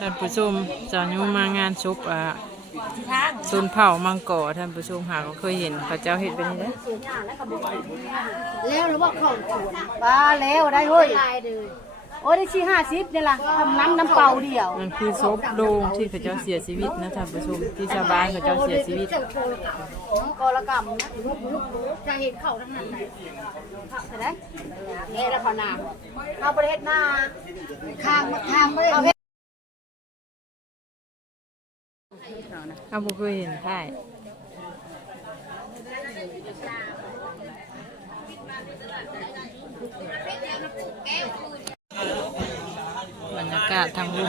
ท่านผู้ชมเจ้ายุมางานชุบอ่าทางซุนเผามังกรท่านผู้ชมหาก็เคยเห็นเขาเจ้าเห็ดเป็นยังไงแล้วหรือว่าของสวนปลาแล้วได้เฮ้ยลายเลยโอ้ยได้ชี้ห้าสิบนี่ล่ะทำน้ำน้ำเปล่าเดียวมันคือซบโดงที่เขาเจ้าเสียชีวิตนะท่านผู้ชมที่ชาวบ้านเขาเจ้าเสียชีวิตเจ้าโคลกับกรกรรมนะจะเห็นเข่าทั้งนั้นเลยเห็นไหมนี่แล้วเขานามเอาประเทศหน้าทางทางไม่ได้ เอาเฮ็ดเอาบุเคยเห็นใช่บรรยากาศทางลุ่ม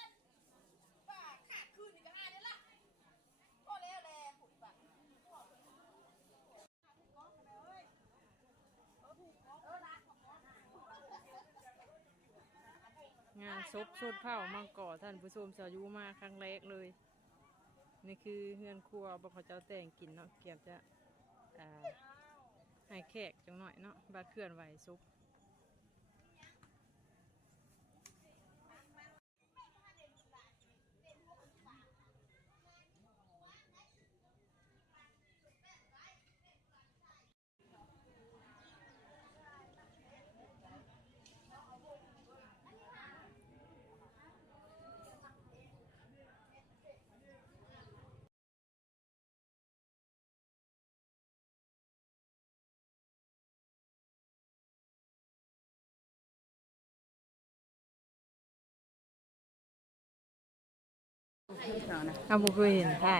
งานซบสดเผามังกรท่านผู้ชมสายุมาครั้งแรกเลย นี่คือเฮือนครัวบกเขาเจ้าแต่งกินเนาะเกียบจะให้แขกจังหน่อยเนาะบาดเคลื่อนไหวซุป เอาบุเคยเห็นใช่